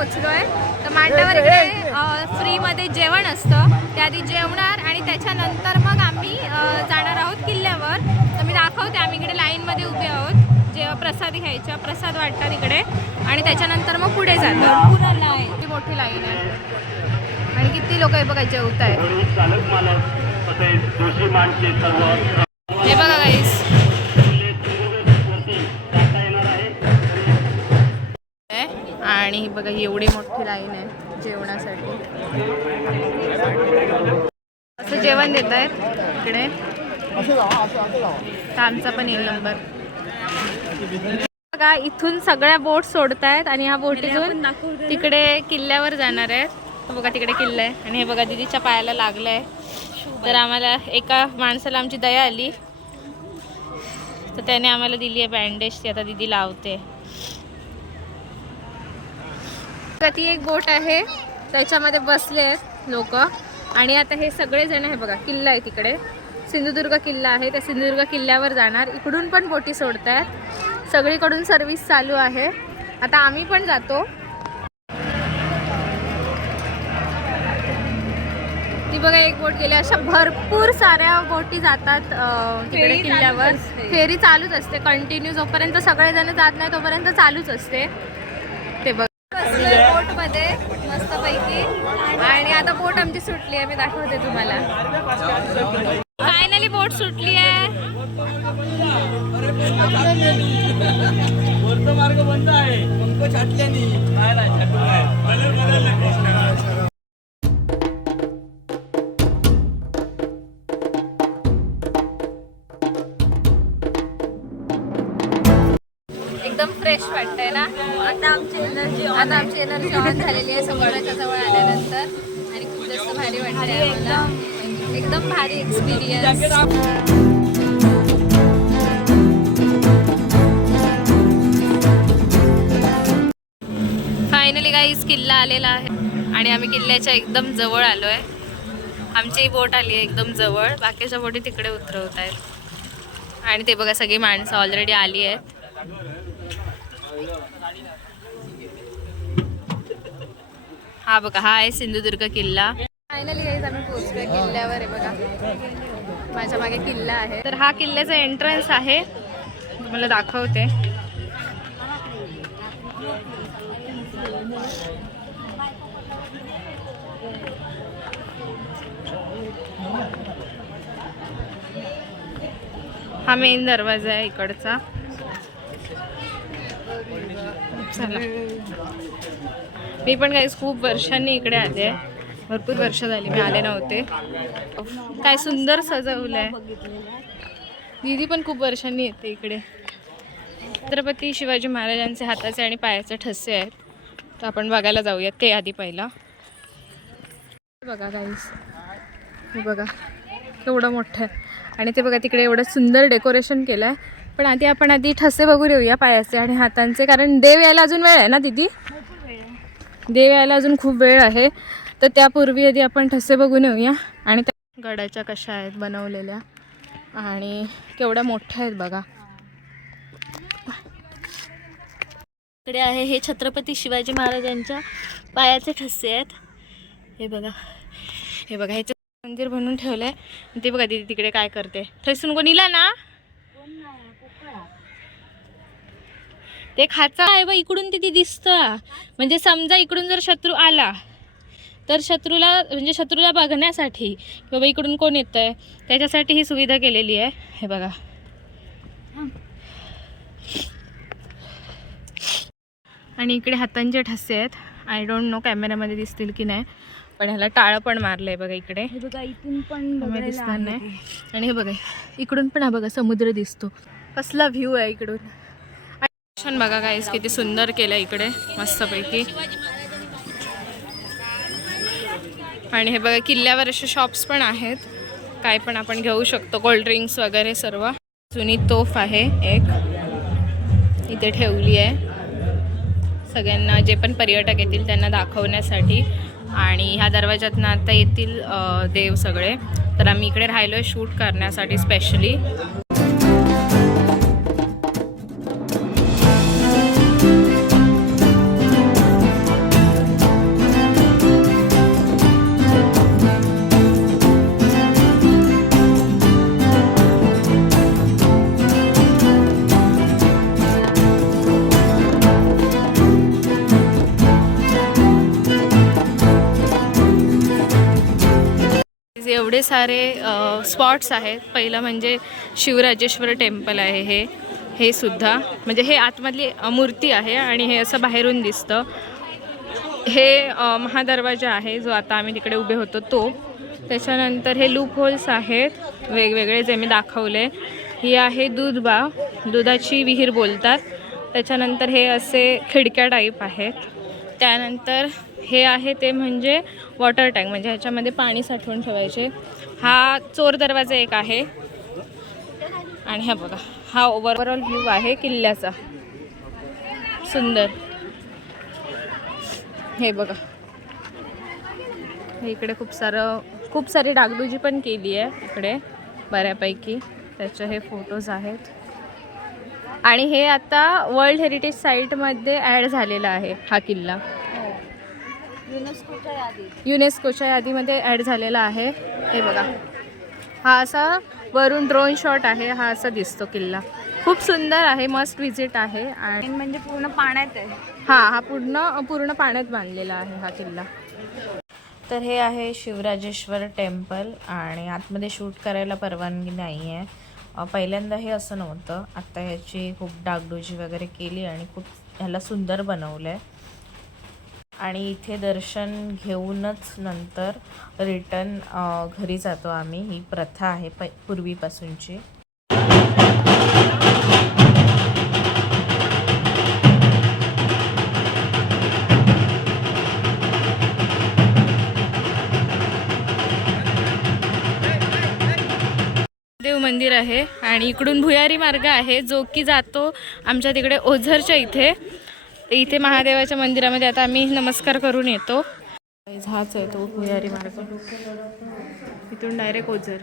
पोचलोय. तर मांडावर इकडे फ्रीमध्ये जेवण असतं, त्या आधी जेवणार आणि त्याच्यानंतर मग आम्ही जाणार आहोत किल्ल्यावर. तर मी दाखवते, आम्ही इकडे लाईनमध्ये उभे आहोत, जेव्हा प्रसाद घ्यायचा, प्रसाद वाटतात इकडे आणि त्याच्यानंतर मग पुढे जातात. पुन्हा लाईन, किती मोठी लाईन आहे आणि किती लोक हे बघा जेवत आहेत. हे बघा गाईस, आणि बघा एवढी मोठी लाईन आहे जेवणासाठी. असं जेवण देत आहेत इकडे. आमचा पण येईल नंबर. बघा इथून सगळ्या बोट सोडतायत आणि ह्या बोटीतून तिकडे किल्ल्यावर जाणार आहेत. बघा तिकडे किल्ला आहे आणि हे बघा दीदीच्या पायाला लागलंय. तर आम्हाला एका माणसाला आमची दया आली, तर त्याने आम्हाला दिली आहे बँडेज. ती आता दीदी लावते. ती एक बोट आहे, त्याच्यामध्ये बसले आहेत लोक आणि आता हे सगळे जण, हे बघा किल्ला आहे तिकडे, सिंधुदुर्ग किल्ला आहे, त्या सिंधुदुर्ग किल्ल्यावर जाणार. इकडून पण बोटी सोडतात, सगळीकडून सर्व्हिस चालू आहे. आता आम्ही पण जातो. ती बघा एक बोट गेली. अशा भरपूर साऱ्या बोटी जातात तिकडे किल्ल्यावर. फेरी चालूच असते कंटिन्यू, जोपर्यंत सगळेजण जात नाही तोपर्यंत चालूच असते. ते बघ बोट मध्ये मस्त पैकी. आणि आता बोट आमची सुटली आहे, मी दाखवते तुम्हाला. फायनली बोट सुटली आहे. मार्ग बंद आहे. एकदम फ्रेश वाटतंय ना. आता आमची एनर्जी ऑन झालेली आहे समुद्राच्या जवळ आल्यानंतर आणि खूप जास्त भारी वाटतंय आम्हाला. एकदम भारी एक्सपिरियन्स. फायनली गाईस किल्ला आलेला आहे आणि आम्ही किल्ल्याच्या एकदम जवळ आलोय. आमची बोट आली आहे एकदम जवळ, बाकीच्या बोटी तिकडे उतरवत आहेत. आणि ते बघा सगळी माणसं ऑलरेडी आली आहेत. हा बघा, हा आहे सिंधुदुर्ग किल्ला. फायनली गाईस आम्ही पोहोचलोय किल्ल्यावर. आहे बघा माझ्या मागे किल्ला आहे. तर हा किल्ल्याचा एंट्रन्स आहे, तुम्हाला दाखवते. हा मेन दरवाजा आहे इकडचा. चला, मी पण काही खूप वर्षांनी इकडे आले, भरपूर वर्ष झाली मी आले नव्हते. काय सुंदर सजवलंय. दीदी पण खूप वर्षांनी येते इकडे. छत्रपती शिवाजी महाराजांचे हाताचे आणि पायाचे ठसे आहेत, तर आपण बघायला जाऊयात ते आधी पहिला. बघा गाईस, हे बघा केवढं मोठं आहे आणि ते बघा तिकडे एवढं सुंदर डेकोरेशन केलं आहे. पण आपण आधी ठसे बघून येऊया पायाचे आणि हातांचे, कारण देव यायला अजून वेळ आहे ना दीदी. देव यायला अजून खूप वेळ आहे, तर त्यापूर्वी आधी आपण ठसे बघून येऊया. आणि त्या गडाच्या कशा आहेत बनवलेल्या आणि केवढ्या मोठ्या आहेत बघा. इकडे आहे हे छत्रपती शिवाजी महाराजांच्या पायाचे ठसे आहेत. हे बघा, हे बघा, ह्याचं मंदिर बनवून ठेवलंय. ते बघा दीदी तिकडे काय करते. थैसून कोण इला ना, ते खाचा आहे बा. इकडून तिथे दिसतं, म्हणजे समजा इकडून जर शत्रू आला तर शत्रूला बघण्यासाठी किंवा इकडून कोण येतंय त्याच्यासाठी ही सुविधा केलेली आहे. हे बघा, आणि इकडे हातांचे ठसे आहेत. आय डोंट नो कॅमेऱ्यामध्ये दिसतील की नाही, पण ह्याला टाळं पण मारलंय बघा इकडे. बघा इथून पण दिसणार नाही. आणि हे बघा इकडून पण, हा बघा समुद्र दिसतो. कसला व्ह्यू आहे इकडून. छान बघा गाईस, किती सुंदर केलं इकडे मस्तपैकी. आणि हे बघा किल्ल्यावर असे शॉप्स पण आहेत, काय पण आपण घेऊ शकतो, कोल्ड्रिंक्स वगैरे सर्व. जुनी तोफ आहे एक इथे ठेवली आहे सगळ्यांना, जे पण पर्यटक येतील त्यांना दाखवण्यासाठी. आणि ह्या दरवाज्यातनं आता येतील देव सगळे. तर आम्ही इकडे राहिलो आहे शूट करण्यासाठी स्पेशली. एवढे सारे स्पॉट्स आहेत. पहिलं म्हणजे शिवराजेश्वर टेम्पल आहे हे सुद्धा, म्हणजे हे आतमधली मूर्ती आहे आणि हे असं बाहेरून दिसतं. हे महादरवाजा आहे जो आता आम्ही तिकडे उभे होतो तो. त्याच्यानंतर हे लूप होल्स आहेत वेगवेगळे जे मी दाखवले. ही आहे दूधबाव, दुधाची विहीर बोलतात. त्याच्यानंतर हे असे खिडक्या टाईप आहेत. त्यानंतर हे आहे ते म्हणजे वॉटर टँक, म्हणजे ह्याच्यामध्ये पाणी साठवून ठेवायचे. हा चोर दरवाजा एक आहे. आणि हा बघा, हा ओव्हरऑल व्ह्यू आहे किल्ल्याचा, सुंदर. हे बघा, इकडे खूप सारी डागडुजी पण केली आहे इकडे बऱ्यापैकी. त्याचे हे फोटोज आहेत. आणि हे आता वर्ल्ड हेरिटेज साईटमध्ये ॲड झालेला आहे हा किल्ला. युनेस्कोच्या यादीमध्ये ॲड झालेला आहे. हे बघा, हा असा वरून ड्रोन शॉट आहे. हा असा दिसतो किल्ला. खूप सुंदर आहे, मस्ट व्हिजिट आहे. आणि म्हणजे पूर्ण पाण्यात आहे. हा पूर्ण पाण्यात बांधलेला आहे हा किल्ला. तर हे आहे शिवराजेश्वर टेम्पल आणि आतमध्ये शूट करायला परवानगी नाही आहे. पहिल्यांदा हे असं नव्हतं. आत्ता ह्याची खूप डागडुजी वगैरे केली आणि खूप ह्याला सुंदर बनवलं आहे. आणि इथे दर्शन घेऊनच नंतर रिटर्न घरी जातो आम्ही. ही प्रथा आहे पूर्वीपासूनची. देव मंदिर आहे आणि इकडून भुयारी मार्ग आहे जो की जातो आमच्या तिकडे ओझरच्या इथे महादेवाच्या मंदिरामध्ये. आता आम्ही नमस्कार करून येतो. हाच आहे तो भुयारी मार्ग, इथून डायरेक्ट ओझर.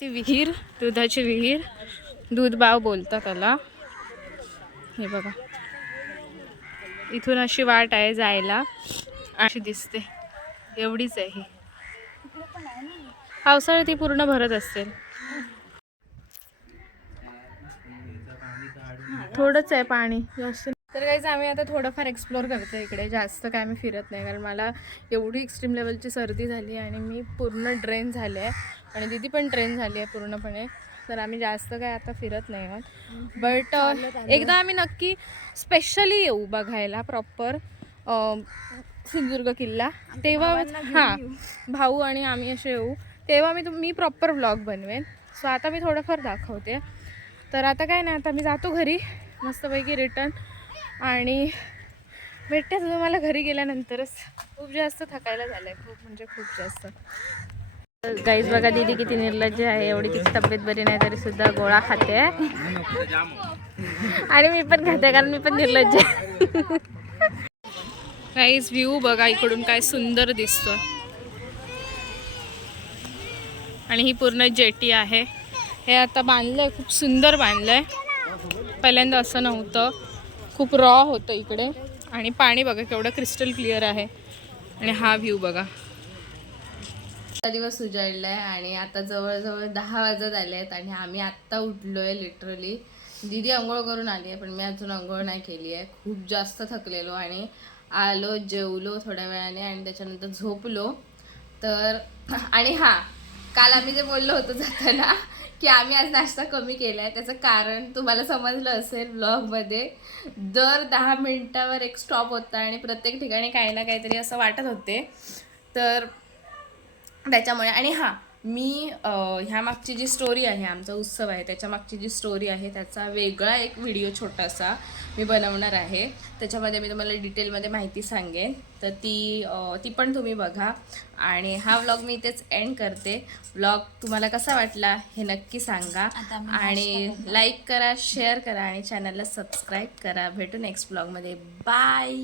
ती विहीर, दुधाची विहीर, दूधबाव बोलतात त्याला. हे बघा, इथून अशी वाट आहे जायला, अशी दिसते. एवढीच आहे ही. पावसाळ्यात ती पूर्ण भरत असते. थोडंच आहे पाणी, जास्त. तर काहीच आम्ही आता थोडंफार एक्सप्लोअर करतो इकडे. जास्त काय आम्ही फिरत नाही, कारण मला एवढी एक्स्ट्रीम लेवलची सर्दी झाली आणि मी पूर्ण ड्रेन झाले आहे आणि दीदी पण ड्रेन झाली आहे पूर्णपणे. तर आम्ही जास्त काय आता फिरत नाही आहोत. बट एकदा आम्ही नक्की स्पेशली येऊ बघायला प्रॉपर सिंधुदुर्ग किल्ला. तेव्हा हां, भाऊ आणि आम्ही असे येऊ, तेव्हा मी प्रॉपर व्लॉग बनवेन. सो आता मी थोडंफार दाखवते. तर आता काय नाही, आता मी जातो घरी मस्तपैकी रिटर्न आणि भेटते तुम्हाला घरी गेल्यानंतरच. खूप जास्त थकायला झालं आहे, खूप म्हणजे खूप जास्त. गाईज बघा, दीदी किती निर्लज्ज आहे. एवढी तिची तब्येत बरी नाही तरी सुद्धा गोळा खाते आणि मी पण खाते, कारण मी पण निर्लज्ज आहे. गाईज व्ह्यू बघा इकडून काय सुंदर दिसतं. आणि ही पूर्ण जेटी आहे. हे आता बांधलंय, खूप सुंदर बांधलंय. पहिल्यांदा असं नव्हतं, खूप रॉ होतं इकडे. आणि पाणी बघा केवढं क्रिस्टल क्लिअर आहे. आणि हा व्ह्यू बघा. दिवस उजाडलाय आणि आता जवळजवळ 10 वाजत आले आहेत आणि आम्ही आत्ता उठलोय लिटरली. दीदी आंघोळ करून आली आहे पण मी अजून आंघोळ नाही केली आहे. खूप जास्त थकलेलो आणि आलो, जेवलो थोड्या वेळाने आणि त्याच्यानंतर झोपलो. तर आणि हां, काल आम्ही जे बोललो होतो जाताना की आम्ही आज नाश्ता कमी केला आहे, त्याचं कारण तुम्हाला समजलं असेल ब्लॉगमध्ये. दर 10 मिनिटावर एक स्टॉप होता आणि प्रत्येक ठिकाणी काही ना काहीतरी असं वाटत होते. तर त्याच्यामुळे. आणि हां, मी ह्या मागची जी स्टोरी आहे, आमचा उत्सव आहे त्याच्या मागची जी स्टोरी आहे त्याचा वेगळा एक व्हिडिओ छोटासा मी बनवणार आहे. त्याच्यामध्ये मी तुम्हाला डिटेलमध्ये माहिती सांगेन. तर ती पण तुम्ही बघा. आणि हा व्लॉग मी इथेच एंड करते. व्लॉग तुम्हाला कसा वाटला हे नक्की सांगा आणि लाईक करा, शेअर करा आणि चॅनलला सबस्क्राईब करा. भेटू नेक्स्ट व्लॉगमध्ये. बाय.